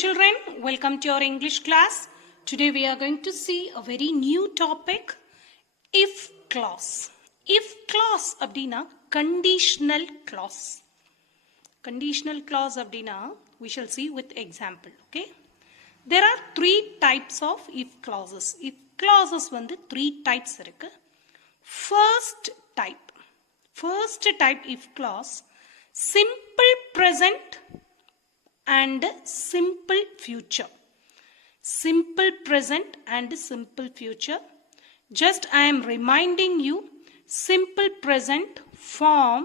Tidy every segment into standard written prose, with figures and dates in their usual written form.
children, welcome to our English class. Today we are going to see a very new topic, if clause. If clause abdina conditional clause. Conditional clause abdina we shall see with example. Okay. There are three types of if clauses. If clauses வந்து three types இருக்கு. First type if clause, simple present and simple future. Simple present and simple future. Just I am reminding you, simple present form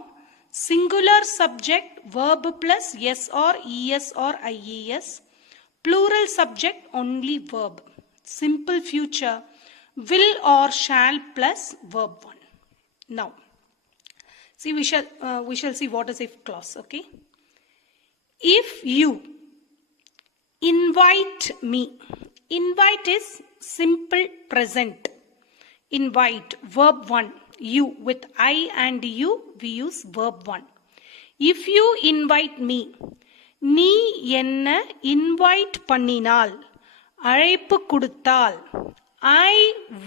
singular subject verb plus s or es or ies. Plural subject only verb. Simple future will or shall plus verb 1. Now, see we shall see what is if clause. Okay. If you invite me, invite is simple present. Invite, verb 1. You, with I and you, we use verb 1. If you invite me, நீ என்ன invite பண்ணினால், அழைப்பு கொடுத்தால், I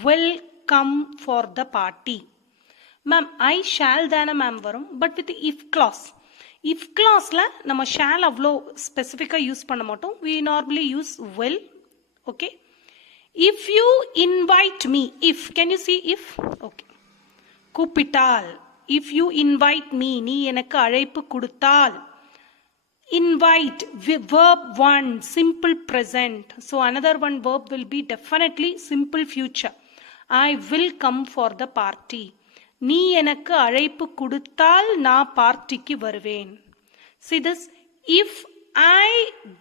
will come for the party. Ma'am, I shall தான ma'am வரும், but with the if clause. If clauseல நம்ம shall அவ்வளோ ஸ்பெசிஃபிக்காக யூஸ் பண்ண மாட்டோம். We normally use will. Okay. If you invite me, if, can you see if? Okay. கூப்பிட்டால், if you invite me, நீ எனக்கு அழைப்பு கொடுத்தால். Invite, verb 1, simple present. So another one verb will be definitely simple future. I will come for the party. நீ எனக்கு அழைப்பு கொடுத்தால் நான் பார்ட்டிக்கு வருவேன். See this, if I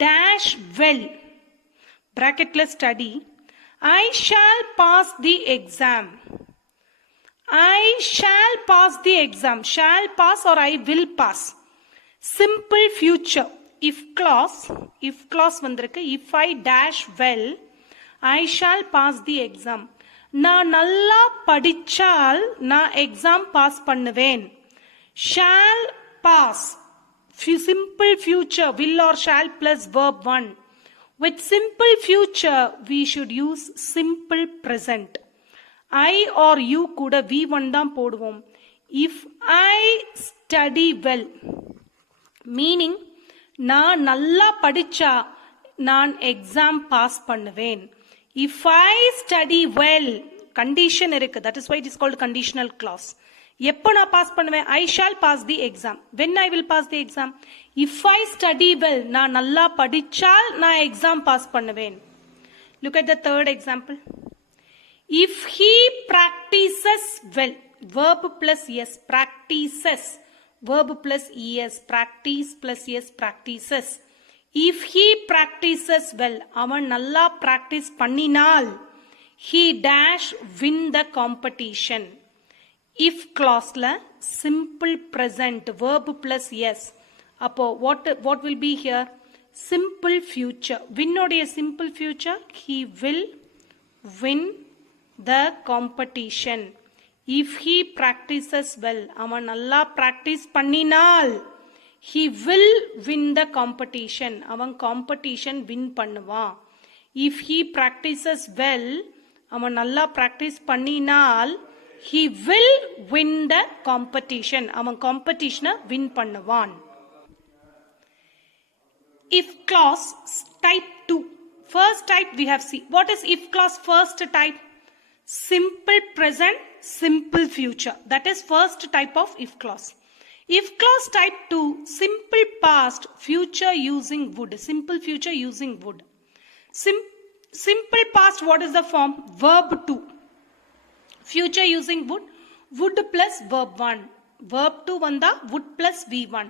dash well, bracketless study, I shall pass the exam. I shall pass the exam. Shall pass or I will pass. Simple future. If clause வந்திருக்கு. If I dash well, I shall pass the exam. நான் நல்லா படிச்சால் நான் exam pass பண்ணுவேன். Shall pass. Simple future, will or shall plus verb 1. With simple future, we should use simple present. I or you கூட V1 தான் போடுவோம். If I study well, meaning நான் நல்லா படிச்சா நான் எக்ஸாம் பாஸ் பண்ணுவேன். If I study well, condition இருக்கு. That is why it is called conditional clause. எப்போ நான் பாஸ் பண்ணுவேன்? I shall pass the exam. When I will pass the exam? If I study well, நான் நல்லா படிச்சால் நான் exam pass பண்ணுவேன். Look at the third example. If he practices well, verb plus yes, practices, verb plus es, practice plus yes, practices. If he practices well, அவன் நல்லா practice பண்ணினால், he dash win the competition. If clauseல simple present, verb plus yes. அப்போ what will be here? Simple future. Winனுடைய simple future, he will win the competition. If he practices well, அவன் நல்லா practice பண்ணினால், he will win the competition. அவன் competition win பண்ணுவான். If he practices well, அவன் நல்லா practice பண்ணினால், he will win the competition. அவன் competition win பண்ணுவான். If clause type 2. First type we have seen. What is if clause first type? Simple present, simple future. That is first type of if clause. If clause type 2, simple past, future using would. Simple future using would. Simple past, what is the form? Verb 2. Future using would plus verb 1. Verb 2 vanda would plus v1.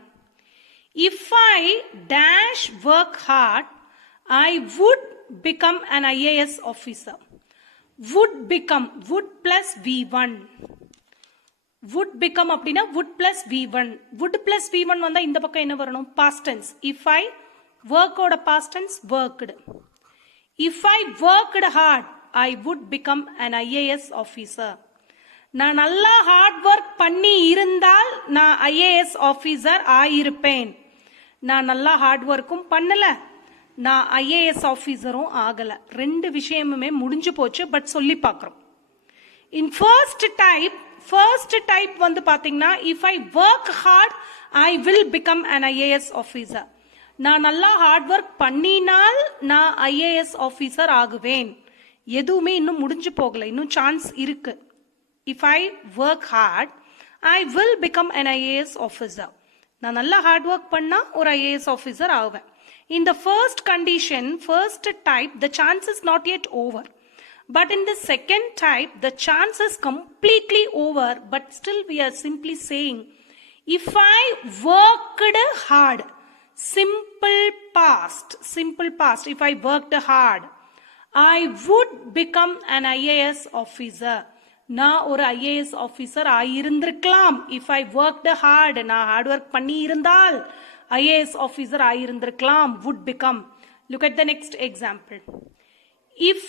If I dash work hard, I would become an IAS officer. Would become, would plus v1. Would become அப்படினா would plus v1. Would plus v1 வந்தா இந்த பக்கம் என்ன வரணும்? Past tense. If I work ஓட past tense worked. If I worked hard, I would become an IAS officer. நான் நல்லா heart work பண்ணி இருந்தால் நான் IAS ஆஃபீஸர் ஆயிருப்பேன். நான் நல்லா ஹார்ட் ஒர்க்கும் பண்ணல, நான் IAS ஆஃபீஸரும் ஆகல. ரெண்டு விஷயமுமே முடிஞ்சு போச்சு. பட் சொல்லி பார்க்குறோம். In first type வந்து பாத்தீங்கன்னா if I work hard I will become an IAS officer. நான் நல்லா ஹார்ட் ஒர்க் பண்ணினால் நான் IAS ஆஃபீஸர் ஆகுவேன். எதுவுமே இன்னும் முடிஞ்சு போகல. இன்னும் சான்ஸ் இருக்கு. If I work hard I will become an IAS officer. நான் நல்லா ஹார்ட் ஒர்க் பண்ணா ஒரு IAS ஆஃபீஸர் ஆகுவேன். In the first condition, first type, the chance is not yet over. But in the second type, the chance is completely over. But still we are simply saying, if I worked hard, simple past, if I worked hard, I would become an IAS officer. நான் ஒரு IAS officer ஆயிருந்திருக்கலாம். If I worked hard, நான் hard work பண்ணி இருந்தால் IAS officer ஆயிருந்திருக்கலாம். would become. Look at the next example. If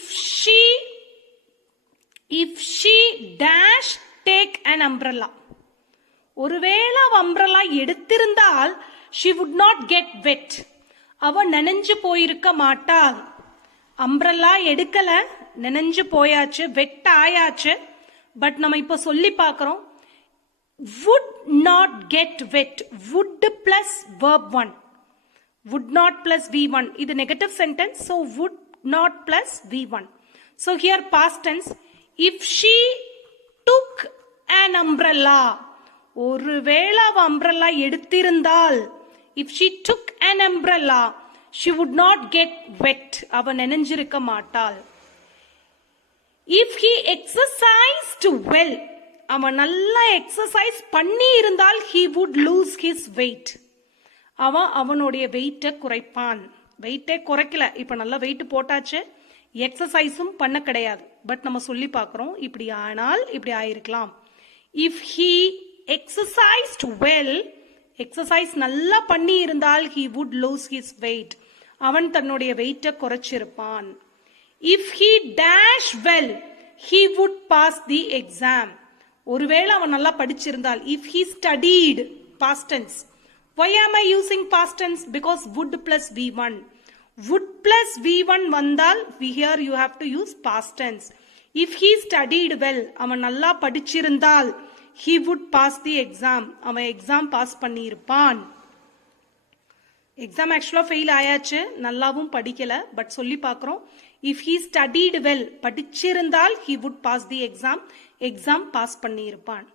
she dash take an umbrella. ஒருவேளை umbrella எடுத்திருந்தால் she would not get wet. அவ நனைஞ்சு போயிருக்க மாட்டாள். umbrella எடுக்கல, நனைஞ்சு போயாச்சு, வெட் ஆயாச்சு. பட் நம்ம இப்ப சொல்லி பார்க்கிறோம் would not get wet. would plus verb 1. would not plus V1. இது negative sentence. So would not plus V1. So here past tense. If she took an umbrella. ஒருவேளை umbrella எடுத்திருந்தால். If she took an umbrella. She would not get wet. அவ நனைஞ்சிருக்க மாட்டாள். If he exercised well. அவன் நல்லா exercise பண்ணி இருந்தால் he would lose his weight. அவனுடைய வெயிட்டை குறைப்பான். வெயிட்டே குறைக்கல, இப்ப நல்லா வெயிட் போட்டாச்சு, எக்ஸசைஸும் பண்ண கிடையாது. பட் நம்ம சொல்லி பார்க்கிறோம் இப்படி ஆனால் இப்படி ஆயிருக்கலாம். If he exercised well, exercise நல்லா பண்ணி இருந்தால் he would lose his weight. அவன் தன்னுடைய வெயிட்டை குறைச்சிருப்பான். If he dash well, he would pass the exam. ஒருவேளை அவன் நல்லா படிச்சிருந்தால். if he studied, past tense. Why am I using past tense? Because would plus V1. would plus V1 வந்தால் here you have to use past tense. if he studied well, அவன் நல்லா படிச்சிருந்தால் he would pass the exam. அவன் exam pass பண்ணியிருப்பான். Exam ஆக்சுவலா fail ஆயாச்சு, நல்லாவும் படிக்கல. But சொல்லி பார்க்கிறோம் if he studied well, படிச்சிருந்தால் he would pass the exam. Exam pass பண்ணியிருப்பான்.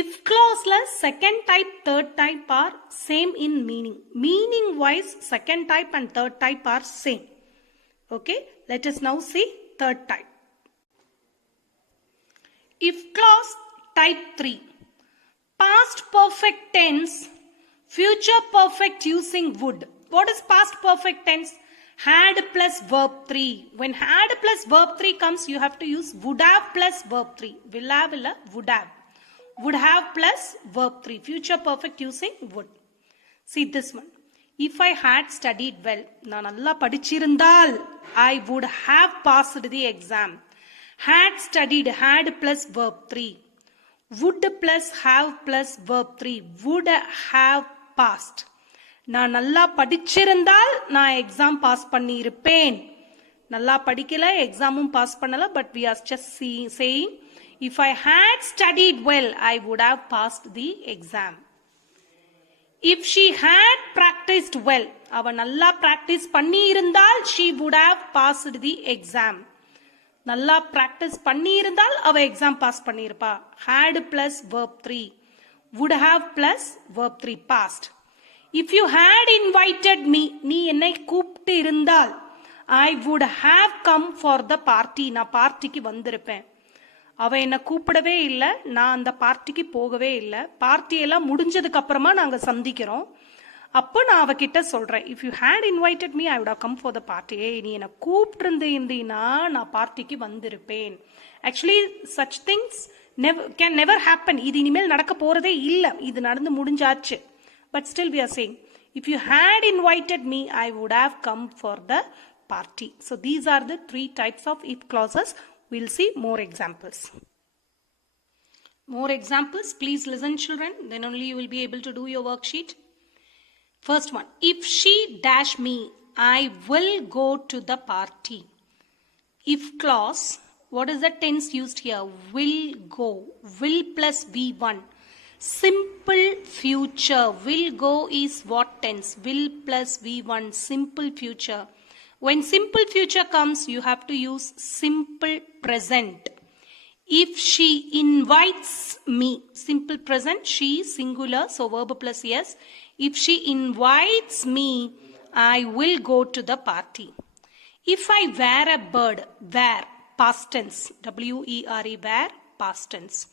if clauseல second type third type are same in meaning. meaning wise second type and third type are same. Okay, let us now see third type. if clause type 3, past perfect tense, future perfect using would. What is past perfect tense? Had plus verb 3. When had plus verb 3 comes, you have to use would have plus verb 3. Will have illa, would have. Would have plus verb 3. Future perfect using would. See this one. If I had studied well, நான் நல்லா படிச்சிருந்தால் I would have passed the exam. Had studied, had plus verb 3. Would plus have plus verb 3. Would have passed. நான் நல்லா படிச்சிருந்தால் நான் exam pass பண்ணி இருப்பேன். நல்லா படிக்கல, எக்ஸாமும் pass பண்ணல. But we are just saying if I had studied well I would have passed the exam. if she had practiced well, அவ நல்லா பிராக்டிஸ் பண்ணி இருந்தால் she would have passed the exam. நல்லா பிராக்டிஸ் பண்ணி இருந்தால் அவ எக்ஸாம் பாஸ் பண்ணியிருப்பா. had plus verb 3. would have plus verb 3 past. if you had invited me, நீ என்னை கூப்பிட்டு இருந்தால் I would have come for the party. நான் பார்ட்டிக்கு வந்திருப்பேன். அவ என்ன கூப்பிடவே இல்லை, நான் அந்த பார்ட்டிக்கு போகவே இல்லை. பார்ட்டி எல்லாம் முடிஞ்சதுக்கு அப்புறமா நாங்க சந்திக்கிறோம். அப்போ நான் அவகிட்ட சொல்றேன் if you had invited me I would have come for the party. நீ என்ன கூப்பிட்டு இருந்தீன்னா நான் பார்ட்டிக்கு வந்திருப்பேன். actually such things can never happen. இது இனிமேல் நடக்க போறதே இல்லை, இது நடந்து முடிஞ்சாச்சு. But still we are saying if you had invited me I would have come for the party. So these are the three types of if clauses. We'll see more examples. More examples. Please listen children, then only you will be able to do your worksheet. First one, if she dash me, I will go to the party. If clause, what is the tense used here? Will go. Will plus V1. Simple future. Will go is what tense? Will plus V1. Simple future. When simple future comes, you have to use simple present. If she invites me, simple present, she singular, so verb plus yes. If she invites me, I will go to the party. If I wear a bird, wear, past tense, W-E-R-E, wear, past tense.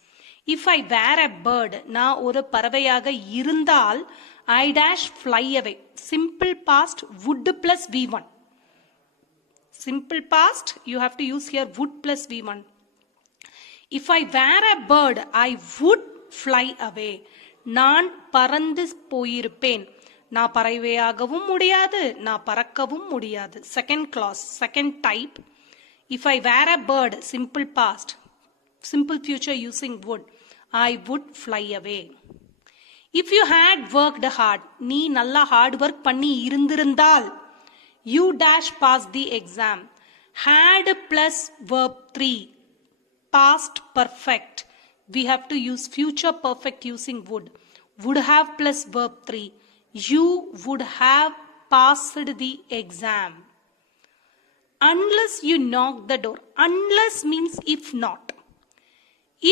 If I wear a bird, na oru paravayaga irundal, I dash fly away. Simple past, would plus V1. Simple past, you have to use here would plus V1. If I wear a bird, I would fly away. நான் பறந்து போயிருப்பேன். நான் பறவையாகவும் முடியாது, நான் பறக்கவும் முடியாது. Second clause, second type. If I wear a bird, simple past, simple future using would, I would fly away. If you had worked hard, நீ நல்லா hard work பண்ணி இருந்திருந்தால், you dash pass the exam. Had plus verb 3, past perfect. We have to use future perfect using would. Would have plus verb 3. You would have passed the exam. Unless you knock the door. Unless means if not.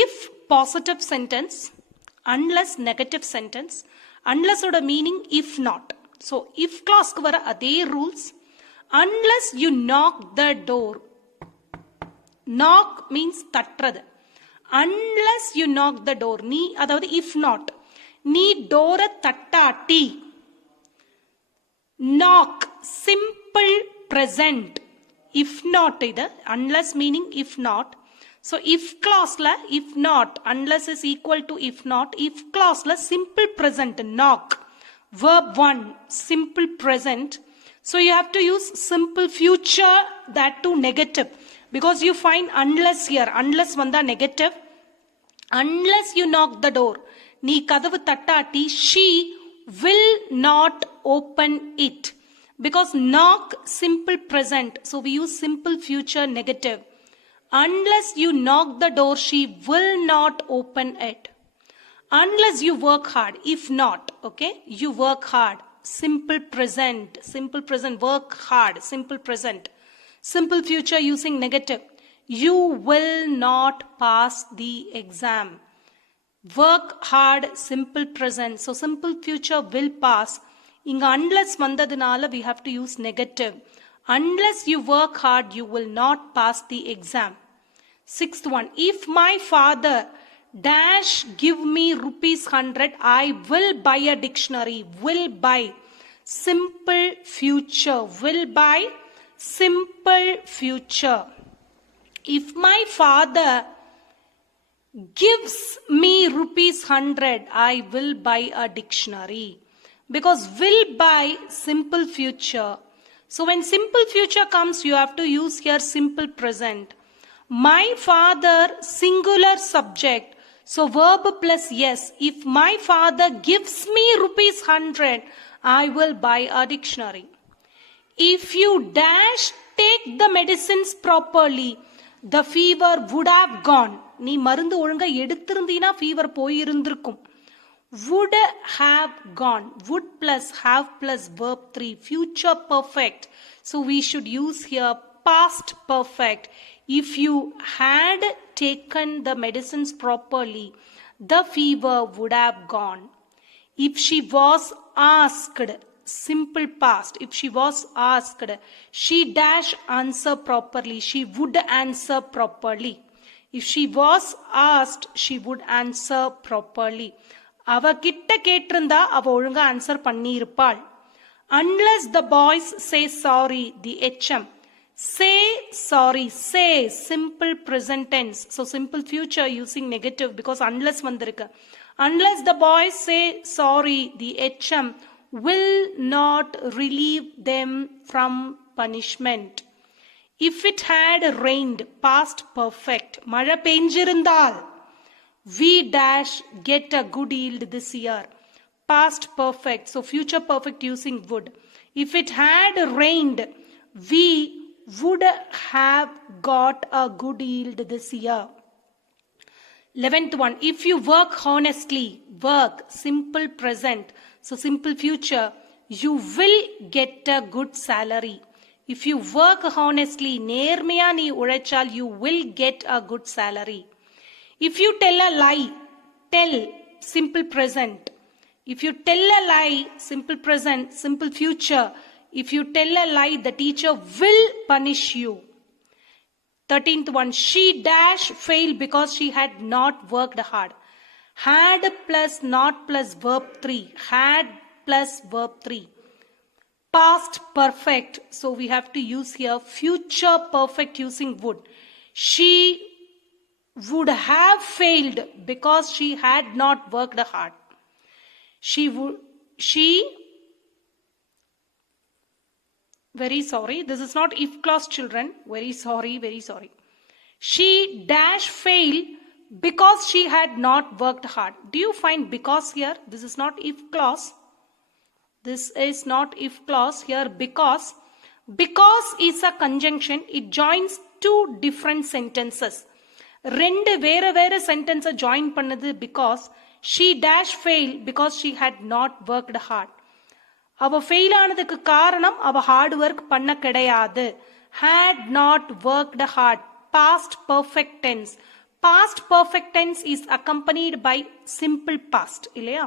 If positive sentence, unless negative sentence, unless oda meaning if not. So if clause ku vara adhe rules. Unless you knock the door. Knock means தட்டுறது. Unless you knock the door. நீ அதாவது if not. நீ door தட்டாட்டி. Knock. Simple present. If not இது. Unless meaning if not. So if clause la if not. Unless is equal to if not. If clause la simple present. Knock. Verb 1. Simple present. So you have to use simple future, that too negative. Because you find unless here. Unless vanda negative. Unless you knock the door. நீ கதவு தட்டாட்டி, she will not open it. Because knock, simple present. So we use simple future negative. Unless you knock the door, she will not open it. Unless you work hard. If not, okay, you work hard. Simple present. Simple present. Work hard. Simple present. Simple future using negative. You will not pass the exam. Work hard, simple present. So simple future will pass. Inga unless vandadunala we have to use negative. Unless you work hard, you will not pass the exam. Sixth one. If my father dash give me rupees 100, I will buy a dictionary. Will buy. Simple future. Will buy. Simple future. If my father gives me rupees 100, I will buy a dictionary. Because will buy, simple future. So when simple future comes, you have to use here simple present. My father, singular subject. So verb plus yes. If my father gives me rupees 100, I will buy a dictionary. If you dash take the medicines properly, the fever would have gone. நீ மருந்து ஒழுங்கா எடுத்திருந்தீனா fever போயிருந்திருக்கும். Would have gone. Would plus have plus verb 3. Future perfect. So we should use here past perfect. If you had taken the medicines properly, the fever would have gone. If she was asked, simple past. If she was asked, she dash answer properly. She would answer properly. If she was asked, she would answer properly. அவ கிட்ட கேட்டிருந்தா அவ ஒழுங்கா answer பண்ணி இருப்பாள். Unless the boys say sorry, the HM. Say sorry. Say, simple present tense. So simple future using negative because unless வந்திருக்கு. Unless the boys say sorry, the HM will not relieve them from punishment. If it had rained, past perfect. மழை பெஞ்சிருந்தால், we dash get a good yield this year. Past perfect. So future perfect using would. If it had rained, we would have got a good yield this year. 11th one, if you work honestly, work, simple present, so simple future, you will get a good salary. If you work honestly, நேர்மையா நீ உழைச்சால், you will get a good salary. If you tell a lie, tell, simple present. If you tell a lie, simple present, simple future. If you tell a lie, the teacher will punish you. 13th one, she dash failed because she had not worked hard. Had plus not plus verb 3. Had plus verb 3. Past perfect. So we have to use here future perfect using would. She would have failed because she had not worked hard. Very sorry, this is not if clause, children. Very sorry, very sorry. She dash fail because she had not worked hard. Do you find because here? This is not if clause. This is not if clause here because. Because is a conjunction. It joins two different sentences. ரெண்டு வேற வேற சென்டென்ஸை join பண்ணது because. She dash fail because she had not worked hard. அவ fail ஆனதுக்கு காரணம் அவ hard work பண்ண கிடையாது. Had not worked hard. Past perfect tense. Past perfect tense is accompanied by simple past. இல்லையா?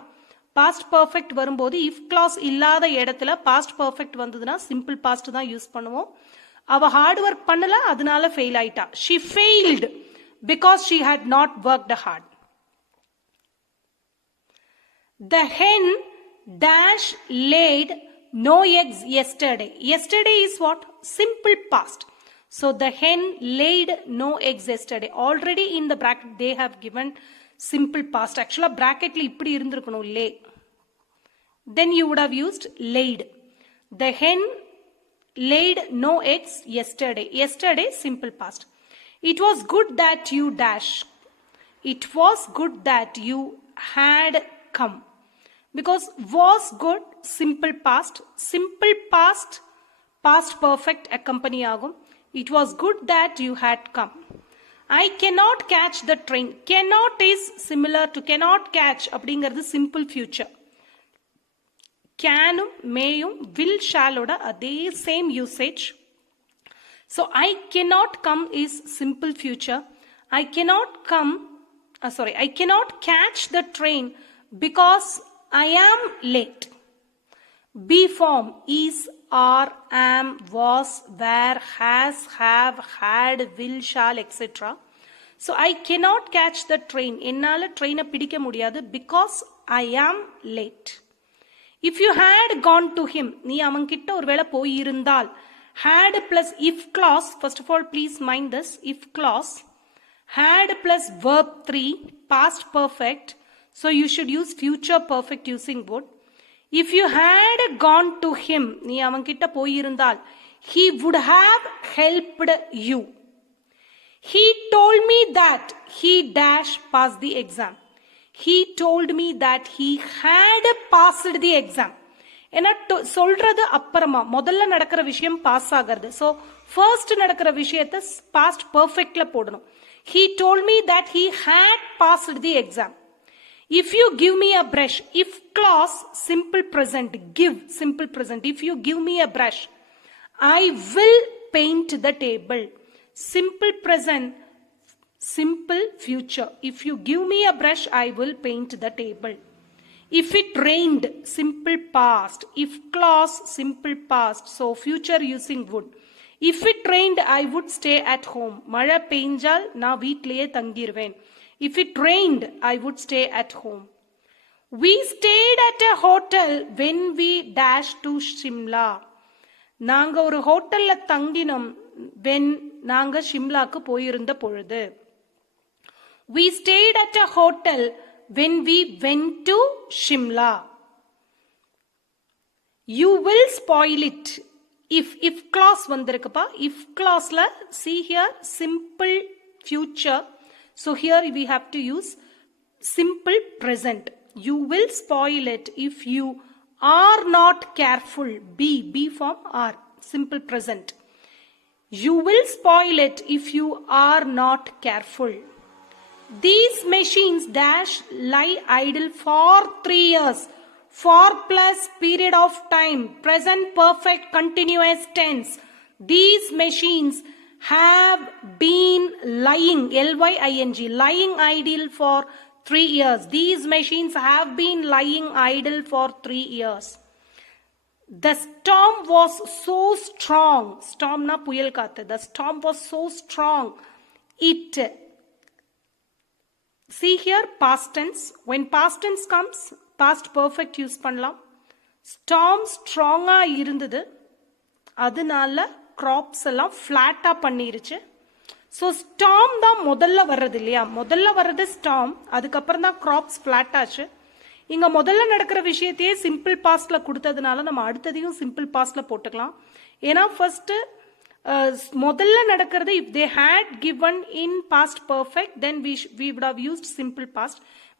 Past perfect வரும்போது if clause இல்லாத இடத்துல past perfect வந்ததுன்னா simple past தான் யூஸ் பண்ணுவோம். அவ ஹார்ட் ஒர்க் பண்ணல, அதனால ஃபெயில் ஆயிட்டா. She failed because she had not worked hard. The hen dash laid no eggs yesterday. Yesterday is what? Simple past. So the hen laid no eggs yesterday. Already in the bracket they have given simple past. Actually bracket li ipdi irundirukonu lay. Then you would have used laid. The hen laid no eggs yesterday. Yesterday simple past. It was good that you dash. It was good that you had come. Because was good, simple past, past perfect accompany agum. It was good that you had come. I cannot catch the train. Cannot is similar to cannot catch அப்படிங்கிறது simple future. Canum, mayum, will, shall oda அதே same usage. So I cannot come is simple future. I cannot catch the train because I am late. Be form is, are, am, was, were, has, have, had, will, shall, etc. So I cannot catch the train. என்னால train பிடிக்க முடியாது because I am late. If you had gone to him, நீ அவன்கிட்ட ஒருவேளை போயிருந்தால், had plus if clause, first of all please mind this, if clause, had plus verb 3, past perfect. So you should use future perfect using would. If you had gone to him, நீ அவன்கிட்ட போயிருந்தால், he would have helped you. He told me that he dash passed the exam. He told me that he had passed the exam. ஏன்னா சொல்றது அப்புறமா முதல்ல நடக்கிற விஷயம் pass ஆகிறது. ஸோ ஃபர்ஸ்ட் நடக்கிற விஷயத்தை பாஸ்ட் பர்ஃபெக்ட்ல போடணும். He told me that he had passed the exam. If you give me a brush, if clause, simple present, give, simple present. If you give me a brush, I will paint the table. Simple present, simple future. If you give me a brush, I will paint the table. If it rained, simple past. If clause, simple past. So future using would. If it rained, I would stay at home. மழை பெய்ஞ்சால் நான் வீட்லயே தங்கிருவேன். If it rained, I would stay at home. We stayed at a hotel when we dashed to Shimla. நாங்க ஒரு ஹோட்டல்ல தங்கினோம் when நாங்க ஷிம்லாக்கு போயிருந்த பொழுது. We stayed at a hotel when we went to Shimla. You will spoil it. If clause வந்திருக்குப்பா. If clauseல see here simple future. So here we have to use simple present. You will spoil it if you are not careful. B form are. Simple present. You will spoil it if you are not careful. These machines dash lie idle for 3 years. For plus period of time. Present perfect continuous tense. These machines have been lying, L-Y-I-N-G, lying idle for 3 years. These machines have been lying idle for 3 years. The storm was so strong. Storm na puyal kaathu. The storm was so strong. It. See here past tense. When past tense comes, past perfect use pannalam. Storm strong ah irundhudu. Adunala crops எல்லாம் flat-ஆ பண்ணிருச்சு. So storm தான் முதல்ல வர்றது இல்லையா? முதல்ல வர்றது storm. அதுக்கப்புறம் தான் crops flat ஆச்சு. இங்க முதல்ல நடக்கிற விஷயத்தையே simple pastல கொடுத்ததுனால நம்ம அடுத்ததையும் simple pastல போட்டுக்கலாம். ஏன்னா first முதல்ல நடக்கிறது if they had given in past perfect then we would have used simple past.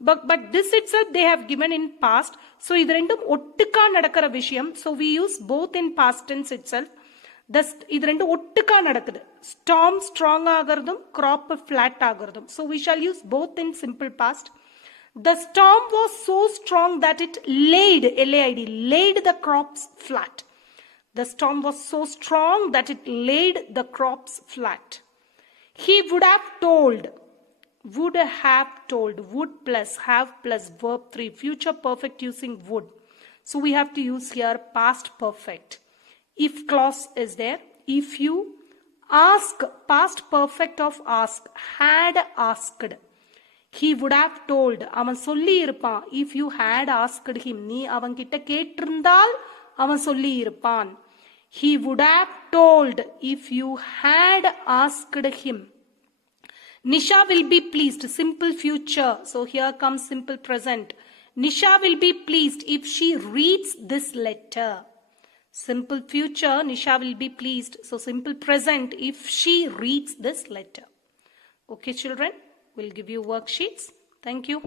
But this itself they have given in past. So இது ரெண்டும் ஒட்டுக்கா நடக்கிற விஷயம். So we use both in past tense itself. இது ரெண்டு ஒட்டுக்கா நடக்குது. Storm strong ஆகிறதும் crop flat ஆகிறதும். So we shall use both in simple past. The storm was so strong that it laid, L-A-I-D, laid the crops flat. The storm was so strong that it laid the crops flat. He would have told, would plus have plus verb 3, future perfect using would. So we have to use here past perfect. If clause is there. If you ask, past perfect of ask, had asked. He would have told. அவன் சொல்லி இருப்பான். If you had asked him. நீ அவன் கிட்ட கேட்டிருந்தால் அவன் சொல்லி இருப்பான். He would have told if you had asked him. Nisha will be pleased. Simple future. So here comes simple present. Nisha will be pleased if she reads this letter. Simple future, Nisha will be pleased. So simple present if she reads this letter. Okay children, we'll give you worksheets. Thank you.